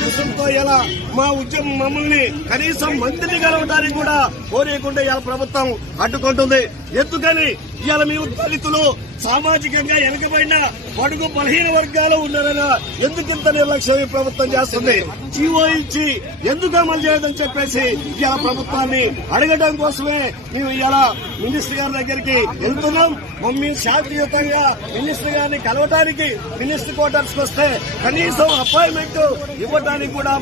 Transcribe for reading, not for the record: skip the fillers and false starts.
దురదృష్టంతో ఇలా మా ఉద్యమం మమ్మల్ని కనీసం మంత్రిని కలవడానికి కూడా కోరేయకుండా ఇలా ప్రభుత్వం అడ్డుకుంటుంది. ఎందుకని ఇవాళ మేము దళితులు సామాజికంగా వెనకబడిన బడుగు బలహీన వర్గాలు ఉన్నారని ఎందుకింత నిర్లక్ష్యం ప్రభుత్వం చేస్తుంది? జీవో ఇచ్చి ఎందుకు అమలు చేయదని చెప్పేసి ఇవాళ ప్రభుత్వాన్ని అడగడం కోసమే మేము ఇలా మినిస్టర్ గారి దగ్గరికి వెళ్తున్నాం. మమ్మీ శాంతియుతంగా మినిస్టర్ గారిని కలవడానికి మినిస్టర్ క్వార్టర్స్ కి వస్తే కనీసం అపాయింట్మెంట్ ఇవ్వడానికి కూడా